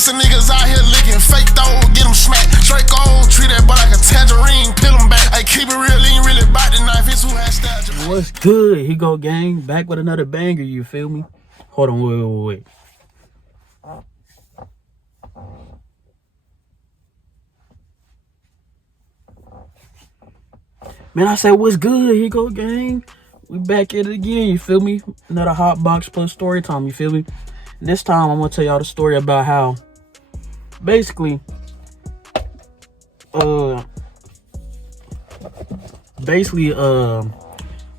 pussy niggas out here licking fake though, get them smacked. Straight gold, treat that boy like a tangerine, peel them back. I keep it real, ain't really about the knife, it's who has style. What's good? He go gang, back with another banger, you feel me? Hold on, wait. Man, I said, what's good? He go gang. We back at it again, you feel me? Another Hotbox plus story time, you feel me? This time I'm gonna tell y'all the story about how basically where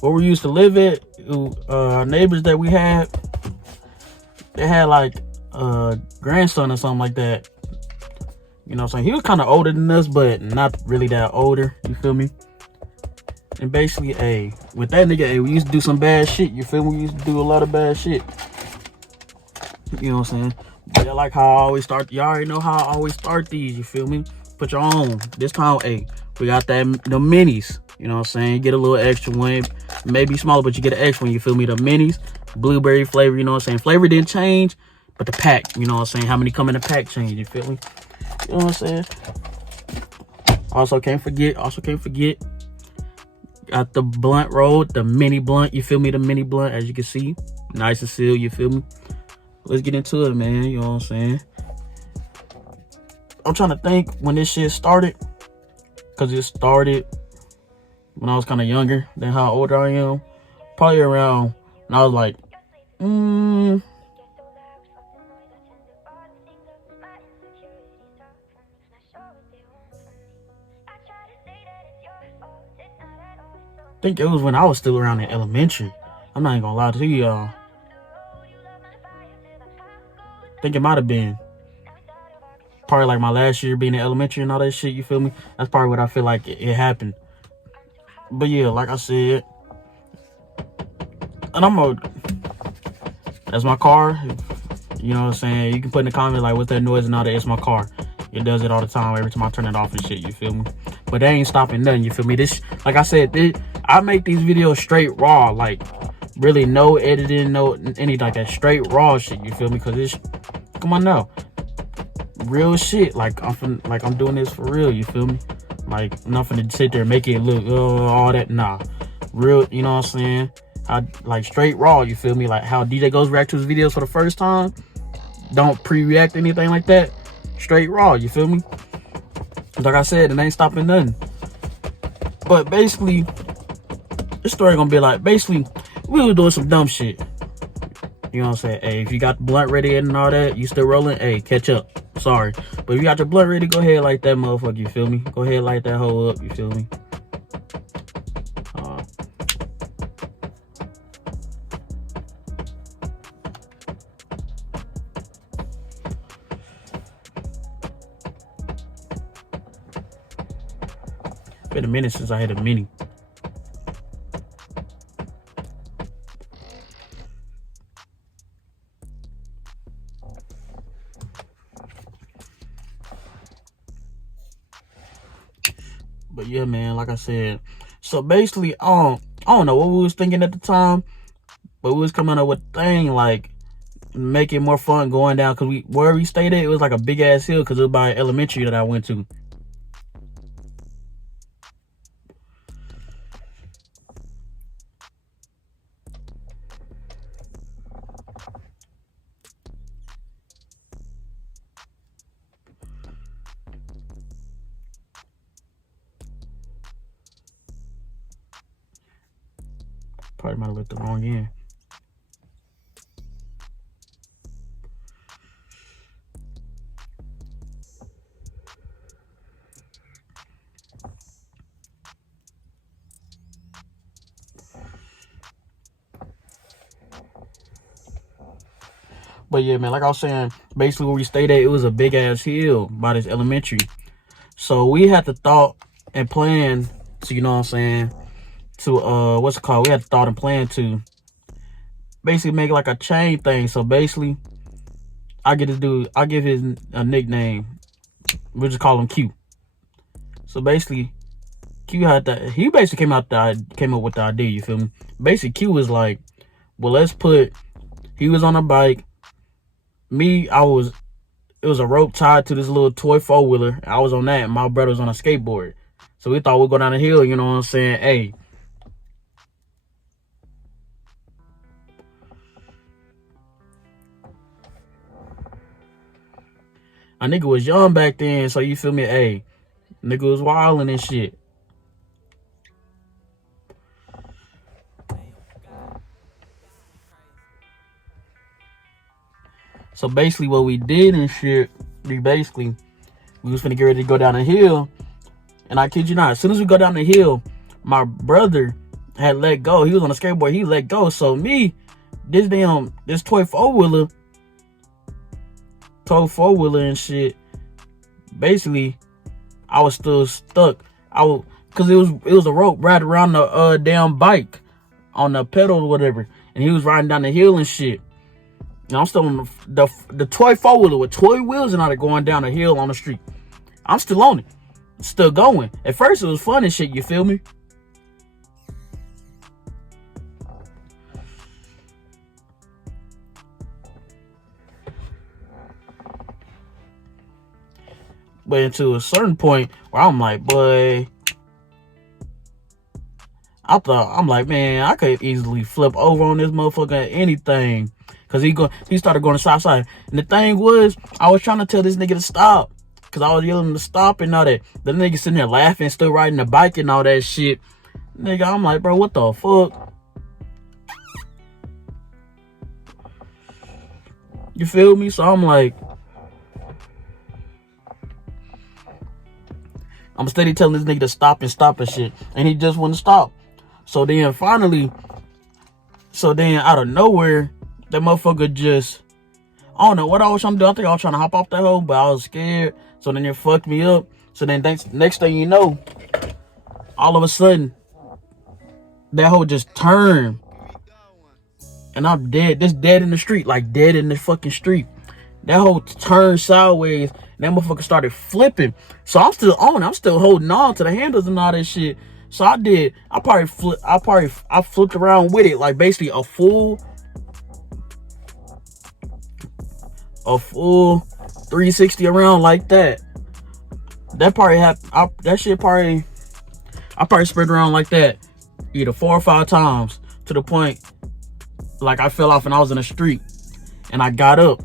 we used to live at, our neighbors that we had, they had like a grandson or something like that. You know what I'm saying? He was kind of older than us, but not really that older, you feel me? And basically, with that nigga, we used to do some bad shit, you feel me? We used to do a lot of bad shit. You know what I'm saying? But I like how I always start, y'all already know how I always start these, you feel me? Put your own. This time, we got the minis. You know what I'm saying? You get a little extra one, maybe smaller, but you get an extra one, you feel me? The minis, blueberry flavor, you know what I'm saying? Flavor didn't change, but the pack, you know what I'm saying? How many come in the pack change, you feel me? You know what I'm saying? Also can't forget, got the blunt roll, the mini blunt, you feel me? The mini blunt, as you can see, nice and sealed, you feel me? Let's get into it, man, you know what I'm saying? I'm trying to think when this shit started, because it started when I was kind of younger than how old I am. Probably around when I was like, I think it was when I was still around in elementary. I'm not even gonna lie to y'all. I think it might have been probably like my last year being in elementary and all that shit, you feel me? That's probably what I feel like it happened. But yeah, like I said, and that's my car. You know what I'm saying? You can put in the comments like, what's that noise and all that? It's my car. It does it all the time, every time I turn it off and shit, you feel me? But they ain't stopping nothing, you feel me? This, like I said, I make these videos straight raw, like really no editing, no any like that, straight raw shit, you feel me? Because it's, come on now, real shit. Like I'm doing this for real, you feel me? Like nothing to sit there and make it look all that. Nah, real, you know what I'm saying? Like straight raw, you feel me? Like how DJ goes react to his videos for the first time, don't pre-react anything like that, straight raw, you feel me? Like I said, it ain't stopping nothing. But basically, this story gonna be like, basically, we was doing some dumb shit. You know what I'm saying? If you got the blunt ready and all that, you still rolling, catch up. Sorry. But if you got your blunt ready, go ahead light that motherfucker, you feel me? Go ahead light that hoe up, you feel me? Been a minute since I had a mini. But yeah, man, like I said, so basically, I don't know what we was thinking at the time, but we was coming up with a thing like make it more fun going down, because where we stayed at, it was like a big ass hill, because it was by elementary that I went to. Probably might have lit the wrong end. But yeah, man, like I was saying, basically where we stayed at, it was a big ass hill by this elementary. So we had the thought and plan to, you know what I'm saying, to what's it called? We had the thought and plan to basically make like a chain thing. So basically, I give his a nickname. We'll just call him Q. So basically, Q had that. He basically came up with the idea. You feel me? Basically, Q was like, well, let's put. He was on a bike. Me, I was it was a rope tied to this little toy 4-wheeler. I was on that, and my brother was on a skateboard. So we thought we'd go down the hill, you know what I'm saying? Hey. A nigga was young back then, so you feel me? Hey, nigga was wilding and shit. So basically what we did and shit, we was finna get ready to go down the hill. And I kid you not, as soon as we go down the hill, my brother had let go. He was on a skateboard, he let go. So me, this toy 4-wheeler and shit, basically, I was still stuck. Cause it was a rope wrapped around the damn bike on the pedal or whatever. And he was riding down the hill and shit. And I'm still on the toy 4-wheeler with toy wheels and all that going down the hill on the street. I'm still on it. Still going. At first it was fun and shit, you feel me? But into a certain point where I'm like, boy, I'm like, man, I could easily flip over on this motherfucker at anything. Cause he started going to south side. And the thing was, I was trying to tell this nigga to stop. Cause I was yelling to stop and all that. The nigga sitting there laughing, still riding the bike and all that shit. Nigga, I'm like, bro, what the fuck? You feel me? So I'm like, I'm steady telling this nigga to stop and shit. And he just wouldn't stop. So then out of nowhere, that motherfucker just, I don't know what I was trying to do. I think I was trying to hop off that hole, but I was scared. So then it fucked me up. So then next thing you know, all of a sudden, that hole just turned. And I'm dead. Just dead in the street. Like dead in the fucking street. That hole turned sideways. And that motherfucker started flipping. So I'm still on. I'm still holding on to the handles and all that shit. So I flipped around with it. Like basically a full 360 around like that. That probably happened. I probably spread around like that either 4 or 5 times to the point like I fell off and I was in the street and I got up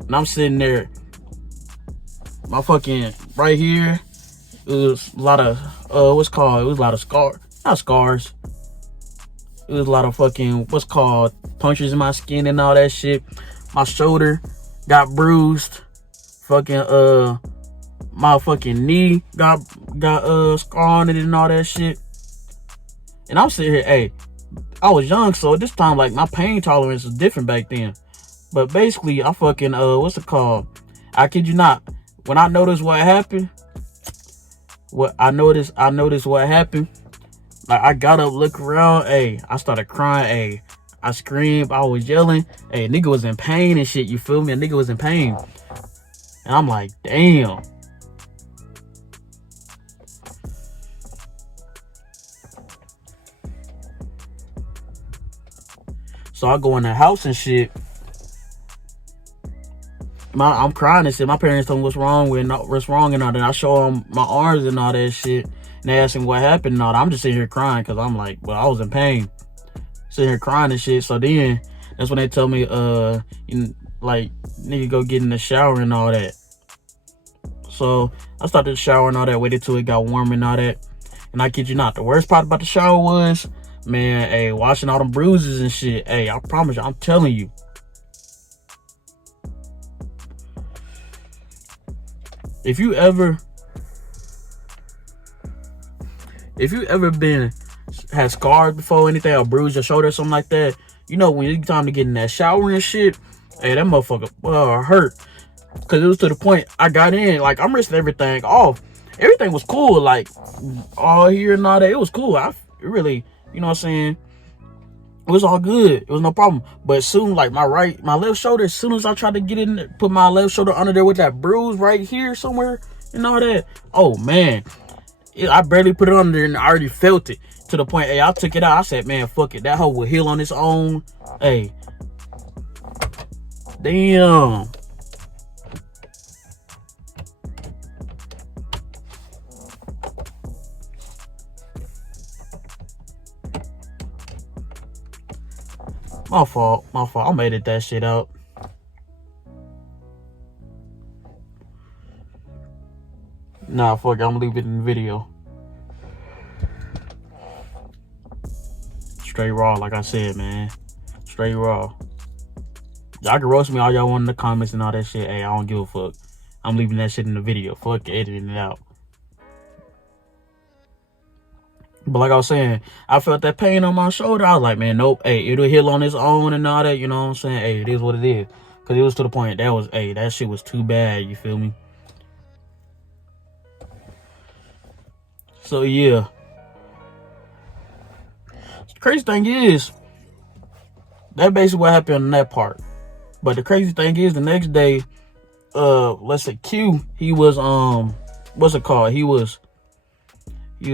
and I'm sitting there. My fucking right here, it was a lot of it was a lot of scars. Not scars. It was a lot of fucking punctures in my skin and all that shit. My shoulder got bruised. Fucking my fucking knee got scar on it and all that shit. And I'm sitting here, hey, I was young, so at this time, like, my pain tolerance was different back then. But basically, I fucking I kid you not, when I noticed what happened, like, I got up, looked around, hey, I started crying, hey, I screamed, I was yelling, hey, nigga was in pain and shit, you feel me? A nigga was in pain. And I'm like, damn. So I go in the house and shit. I'm crying and shit. My parents told me what's wrong and all that. I show them my arms and all that shit. And they ask me what happened and all that. I'm just sitting here crying because I'm like, well, I was in pain. Sitting here crying and shit. So then that's when they tell me, like, nigga, go get in the shower and all that. So I started to shower and all that, waited till it got warm and all that. And I kid you not, the worst part about the shower was, man, hey, washing all them bruises and shit. Hey, I promise you, I'm telling you. If you ever had scars before, anything, or bruised your shoulder or something like that, you know, when it's time to get in that shower and shit, hey, that motherfucker hurt. Because it was to the point I got in, like, I'm rinsing everything off. Everything was cool, like, all here and all that. It was cool. It really, you know what I'm saying? It was all good. It was no problem. But soon, like, my left shoulder, as soon as I tried to get in, put my left shoulder under there with that bruise right here somewhere and all that, oh, man. I barely put it under there and I already felt it. To the point, hey, I took it out. I said, man, fuck it. That hoe will heal on its own. Hey. Damn. My fault. I made it that shit out. Nah, fuck it. I'm gonna leave it in the video. Straight raw, like I said, man. Straight raw. Y'all can roast me all y'all want in the comments and all that shit. Hey, I don't give a fuck. I'm leaving that shit in the video. Fuck editing it out. But like I was saying, I felt that pain on my shoulder. I was like, man, nope. Hey, it'll heal on its own and all that. You know what I'm saying? Hey, it is what it is. Because it was to the point that was, hey, that shit was too bad. You feel me? So, yeah. The crazy thing is, that basically what happened on that part. But the crazy thing is, the next day, let's say Q, he was, what's it called? He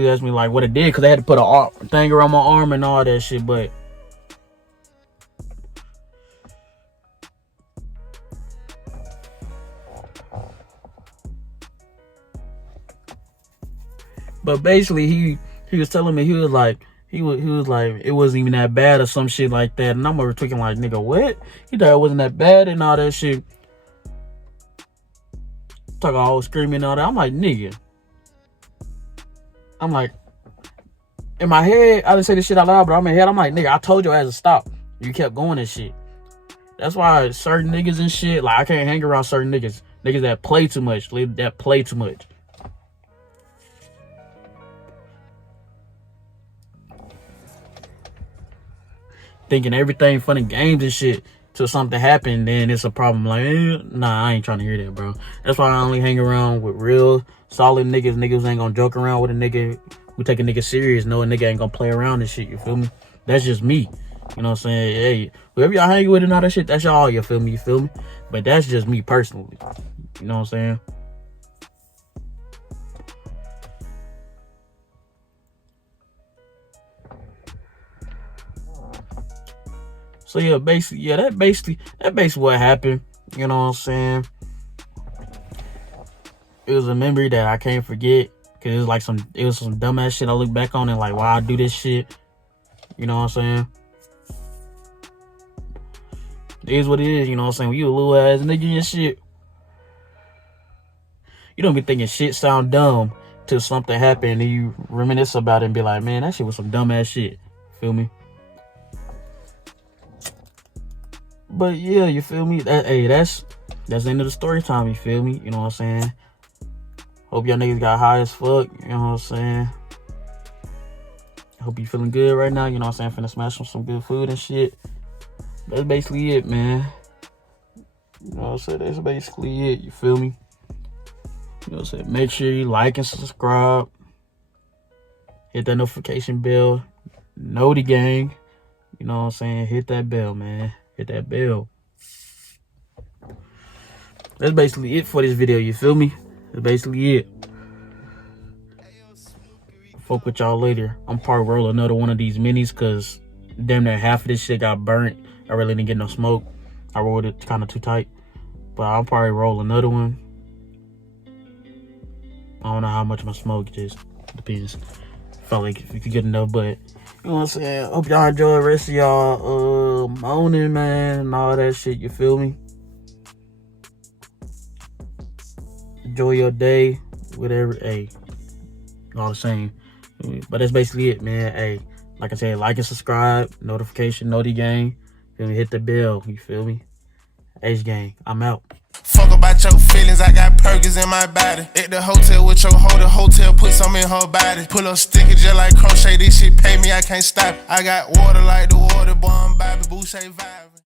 asked me like what it did, because they had to put a thing around my arm and all that shit. But basically he was telling me, he was like it wasn't even that bad or some shit like that. And I'm over tweaking like, nigga, what? He thought it wasn't that bad and all that shit. Talking all screaming and all that. I'm like, nigga. I'm like, in my head, I didn't say this shit out loud, but I'm in my head, I'm like, nigga, I told your ass to stop. You kept going and shit. That's why certain niggas and shit, like, I can't hang around certain niggas. Niggas that play too much. Thinking everything fun and games and shit, till something happen, then it's a problem. Like, nah, I ain't trying to hear that, bro. That's why I only hang around with real solid niggas. Niggas ain't gonna joke around with a nigga who take a nigga serious. No, a nigga ain't gonna play around and shit, you feel me? That's just me. You know what I'm saying? Hey, whoever y'all hang with and all that shit, that's y'all, you feel me? But that's just me personally. You know what I'm saying? So yeah, that basically what happened. You know what I'm saying? It was a memory that I can't forget, cause it was some dumbass shit I look back on and like, why I do this shit. You know what I'm saying? It is what it is. You know what I'm saying? When you a little ass nigga and shit, you don't be thinking shit sound dumb till something happen and you reminisce about it and be like, man, that shit was some dumbass shit. Feel me? But yeah, you feel me? That's the end of the story time, you feel me? You know what I'm saying? Hope y'all niggas got high as fuck, you know what I'm saying? Hope you feeling good right now, you know what I'm saying? Finna smash some good food and shit. That's basically it, man. You know what I'm saying? That's basically it, you feel me? You know what I'm saying? Make sure you like and subscribe. Hit that notification bell. Know the gang. You know what I'm saying? Hit that bell, man. Hit that bell. That's basically it for this video, you feel me? That's basically it. Fuck with y'all later. I'm probably roll another one of these minis, because damn near half of this shit got burnt. I really didn't get no smoke. I rolled it kind of too tight. But I'll probably roll another one. I don't know how much my smoke, just depends. Felt like if you could get enough, but you know what I'm saying? Hope y'all enjoy the rest of y'all morning, man, and all that shit, you feel me? Enjoy your day, whatever, hey, all the same. But that's basically it, man. Hey, like I said, like and subscribe, notification, know the gang. Feel me? Hit the bell, you feel me? H gang, I'm out. Fuck about your feelings, I got perkins in my body. At the hotel with your hoe, the hotel put some in her body. Pull up sticky just like crochet, this shit pay me, I can't stop it. I got water like the water boy, I'm Bobby Boucher vibing.